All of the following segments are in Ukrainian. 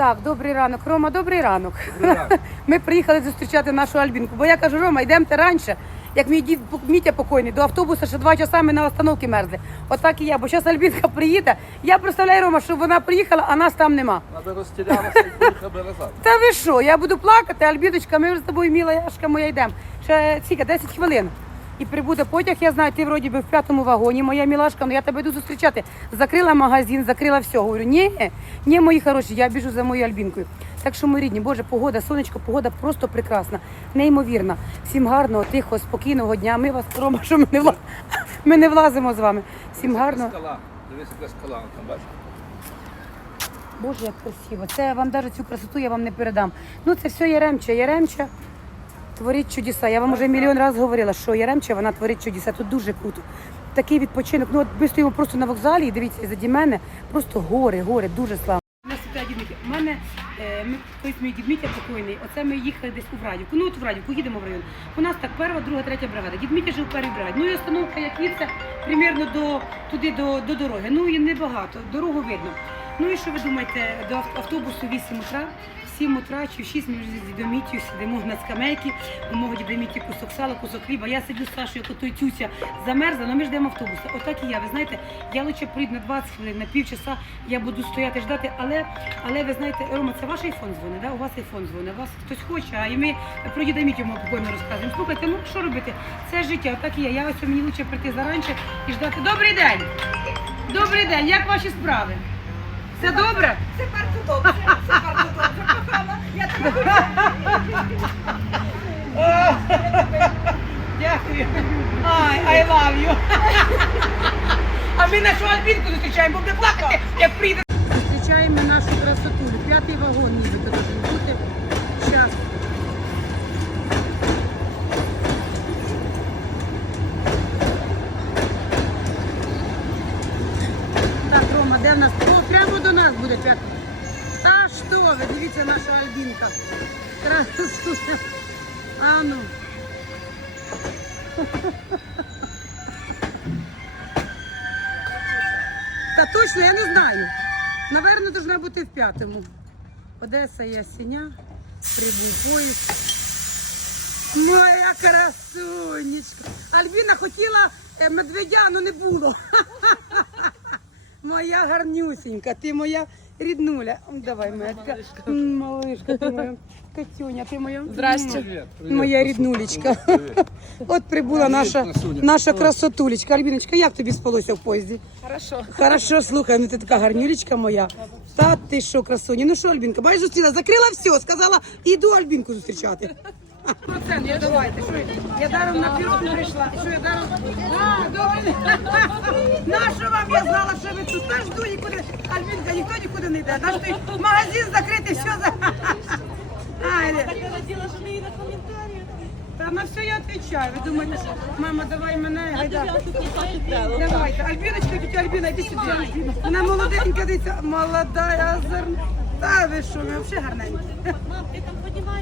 Так, добрий ранок. Рома, добрий ранок. Ми приїхали зустрічати нашу Альбінку. Бо я кажу, Рома, йдемте раніше. Як мій дід Мітя покойний, до автобуса ще два часа ми на остановці мерзли. Отак і я. Бо зараз Альбінка приїде. Я представляю, Рома, що вона приїхала, а нас там нема. Надо розтірялася і поїхали назад. Та ви що? Я буду плакати, Альбіночка, ми вже з тобою, міла яшка моя, йдемо. Ще ціка, 10 хвилин. І прибуде потяг, я знаю, ти вроді би в п'ятому вагоні, моя мілашка, ну я тебе йду зустрічати. Закрила магазин, закрила все. Говорю, ні, ні, мої хороші, я біжу за моєю Альбінкою. Так що, мої рідні, Боже, погода, сонечко, погода просто прекрасна, неймовірна. Всім гарного, тихого, спокійного дня. Ми вас Рома, що ми не, вла... ми не влазимо з вами. Всім. Скала. Дивись, яка скала там бачиш. Боже, як красиво. Це вам навіть цю красоту я вам не передам. Ну це все Яремча. Яремча творить чудеса. Я вам вже мільйон разів говорила, що Яремча вона творить чудеса. Тут дуже круто. Такий відпочинок. Ну от ми стоїмо просто на вокзалі і дивіться заді мене. Просто гори, гори, дуже славно. У мене е, ми колись мій дід Мітя покойний. Оце ми їхали десь у Врадівку. Ну от в Врадівку, їдемо в район. У нас так перша, друга, третя бригада. Дід Мітя жив першій бригаді. Ну і остановка як від це примірно до туди до, до дороги. Ну і небагато. Дорогу видно. Ну і що ви думаєте, до автобусу 8 утра, 7 утра чи в 6 ми вже до Мітю сидимо на скамейки, у мого діда кусок сала, кусок хліба. Я сиджу з Сашою, як ото тюся замерзла, але ми ждемо автобуса. Отак і я. Ви знаєте, я лише прийду на 20 хвилин, на півчаса я буду стояти ждати, але, але ви знаєте, Рома, це ваш айфон дзвонить, да? у вас айфон дзвонить, у вас хтось хоче, а і ми про діда Мітю ми спокійно розказуємо. Слухайте, ну що робити? Це життя, отак і я. Я ось мені лише прийти заранше і ждати. Добрий день! Добрий день, як ваші справи? Все добре? Це добре, все це добре, кохана. Я тебе хочу. Дякую. Ай, I love you. А ми нашу Альбінку зустрічаємо, бо буде плакати, як прийде. Зустрічаємо нашу красоту. П'ятий вагон нібито должен бути. Щас. В нас? О, прямо до нас буде п'ятий. Та що ви, дивіться наша Альбінка. Красуня. А ну. Та точно, я не знаю. Наверно, должна бути в п'ятому. Одеса Ясеня, прибув поїзд. Моя красунечка. Альбіна хотіла е, медведя, але не було. Моя гарнюсенька, ти моя ріднуля. Давай, моя така м, малишка, ти моя Катюня, ти моя. Здрасте. Моя ріднулечка. От прибула наша, красуня. наша красотулечка. Альбіночка, як тобі спалося в поїзді? Хорошо. Хорошо, слухай, ну ти така гарнюлечка моя. Та ти що, красуня? Ну що, Альбінка, бачиш, зустріла, закрила все, сказала, іду Альбінку зустрічати. Процент, давайте, що я даром на пірог прийшла, що я даром... А, добре. Нащо вам я знала, що ви тут? Та жду нікуди. Альбінка, ніхто нікуди не йде. Наш той магазин закритий, все за... Ай, Та на все я відповідаю. Ви думаєте, що мама, давай мене, гайда. Давайте, Альбіночка, тетя Альбіна, йди сюди. Вона молоденька, дивіться, молода, озерна. Та ви що, ви взагалі гарненькі. Мам,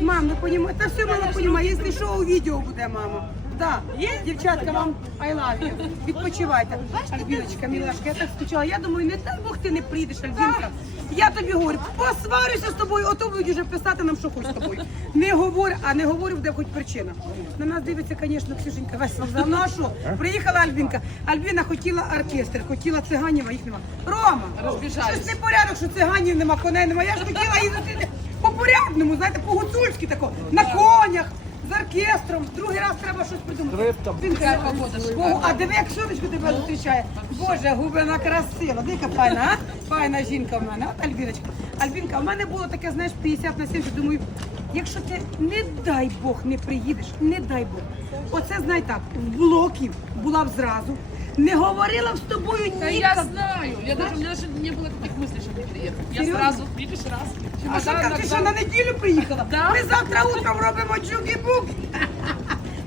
ну понімаю, та все мама понімає, якщо що, у відео буде, мама. Да, дівчатка, вам I love you. Відпочивайте. Альбіночка, мілашка, я так скучала. Я думаю, не дай Бог ти не прийдеш, Альбінка. Я тобі говорю, посварюся з тобою, ото будуть вже писати нам, що хочеш з тобою. Не говорю, а не говорю, де хоч причина. На нас дивиться, звісно, Ксюшенька, весь вокзал. Ну а що? Приїхала Альбінка. Альбіна хотіла оркестр, хотіла циганів, а їх нема. Рома, щось не порядок, що циганів нема, коней нема. Я ж хотіла її зустріти по-порядному, знаєте, по-гуцульськи тако, на конях, з оркестром. Другий раз треба щось придумати. Скрипка. Така погода, А диви, як сонечко тебе зустрічає. Боже, губина красива. Дика файна, а? Файна жінка в мене. От Альбіночка. Альбінка, в мене було таке, знаєш, 50 на 70. Думаю, якщо ти, не дай Бог, не приїдеш, не дай Бог. Оце, знай так, в блоків була б зразу. Не говорила б з тобою Да ні. я знаю. Я даже, у меня даже не было таких мыслей, чтобы приехать. Я Серьезно? сразу, видишь, раз. А що чемодан ти що на неділю приїхала? Да. Ми завтра утром робимо джугі-бук.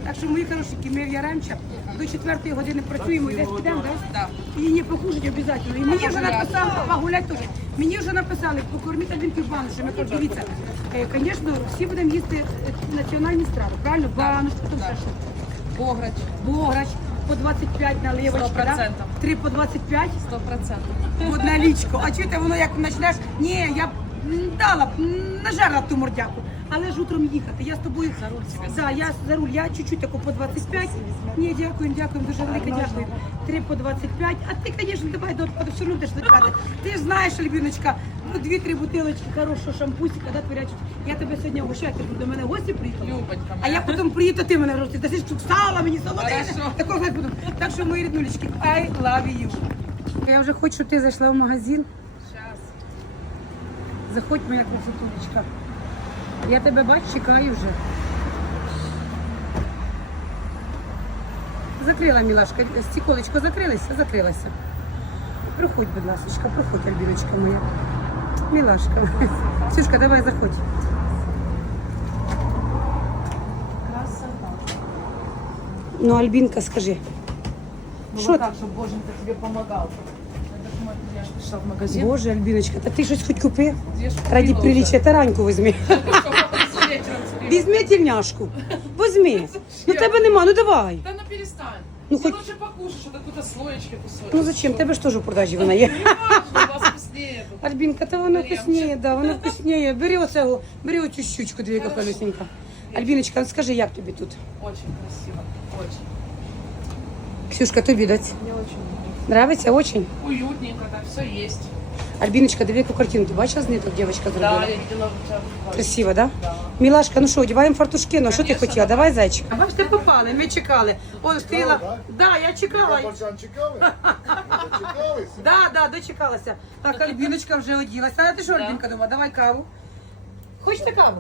Так що, мої хорошенькі, ми в Яремча до 4 години працюємо і десь підемо, так? І не покушать обов'язково. І мені вже написали, погулять теж. Мені вже написали, покорміть Альбінки банушу. Ми кажуть, дивіться, е, звісно, всі будемо їсти е, національні страви, правильно? Бануш, потім ще що? Бограч. Бограч, по 25 наливочка, Сто да? процентов. Три по 25 Сто процентов. в одна лічку. А чуєте, воно як почнеш, ні, я дала б, нажерла б ту мордяку. Але ж утром їхати. Я з тобою за руль. Да, я за руль, я чуть-чуть таку по 25. Ні, дякую, дякую, дуже велике дякую. Три по 25. А ти, звісно, давай до все будеш випивати. Ти ж знаєш, Альбіночка, ну дві-три бутилочки хорошого шампусика, да, творячу. Я тебе сьогодні угощаю, ти до мене гості приїхала. Любонька А я потім приїду, ти мене рости. Ти ж тут стала мені солодина. Хорошо. Такого не буду. Так що, мої ріднулечки, I love you. Я вже хочу, щоб ти зайшла в магазин. Заходь, моя красотулечка. Я тебе бачу, чекаю вже. Закрила, мілашка, стіколечко закрилося, закрилося. Проходь, будь ласка, проходь, Альбіночка моя. Мілашка. Ксюшка, давай заходь. Ну, Альбінка, скажи. Что так, чтобы Боженька тебе помогал. Я я ж пришла в магазин. Боже, Альбіночка, та ти щось хоч купи? Где ж купила Раді уже? приліччя, тараньку візьми. Попросила вечером. Візьми тільняшку. Візьми. Ну тебе нема, ну давай. Да ну перестань. Ну, Ну хоть- лучше покушаешь, это какую-то слоечки кусочек. Ну зачем? Тебе ж теж у продажі вона є. Не важно, у вас вкуснее тут. Альбінка, та вона вкусніє, да, вона вкусніє. Бери оцього, бери оцю щучку, дві яка колесенька. Альбіночка, ну скажи, як тобі тут? Очень красиво. Очень. Ксюшка, тобі дать. Мне очень Нравиться очень? уютненько, да, все есть. Альбіночка, диви, яку картину. Ти бачила зниток дівчинка Да, зробила? я видела у тебя в руках. Красиво, да? Да. Мілашка, ну що, одягаємо фартушки, ну що ти Конечно, хотіла? давай. Давай, зайчик. Бачите, попали, ми чекали. Он стояла. Да, я чекала. Бачан чекали? Дочекалися? Да, да, дочекалася. Так, Альбіночка вже оділася. А ти що, Альбінка, дома? Давай каву. Хочете каву?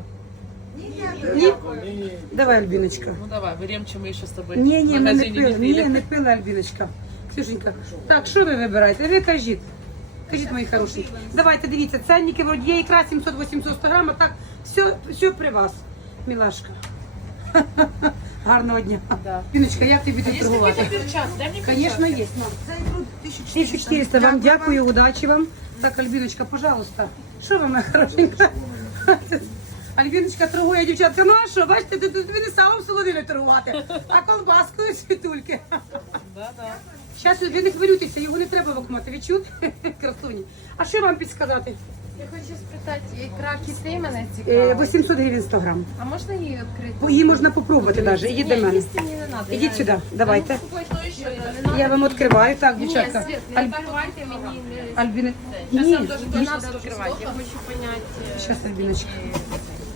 Ні? Ні, ні. Давай, Альбіночка. Ну давай, варемче мы еще с тобой Ні, ні, в ми не магазине пили, не ні, пили. не пила, Альбіночка. Ксюшенька, так, що ви вибираєте? Ви кажіть. Кажіть, мої хороші. Давайте, дивіться, ценники, вроді є ікра 700-800 100 грам, а так, все, все при вас, мілашка. Гарного дня. Да. Альбіночка, як тобі тут торгувати? Звісно, є. мам. 1400 вам дякую, удачі вам. Так, Альбіночка, пожалуйста. Що вам, моя хорошенька? Альбіночка торгує, дівчатка. Ну а що, бачите, ви не самим солониною торгувати, а колбаскою світульки. Да, да. Зараз ви не хвилюйтеся, його не треба виконати. Ви чули? Красуні. А що вам підсказати? Я хочу спитати, ікра кислий мене Е, цікаво. 800 гривень 100 грам. А можна її відкрити? Бо Її можна попробувати навіть. Ідіть до мене. їсти мені не треба. Ідіть сюди, давайте. Я вам відкриваю. Так, Ні, дівчатка. Свет, Аль- не відкривайте мені. не-. Сейчас Ні, я треба відкривати, хочу поняти. Зараз, Альбіночка.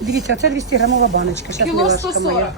Дивіться, це 200 грамова баночка. Щас Кило милашка 140. моя.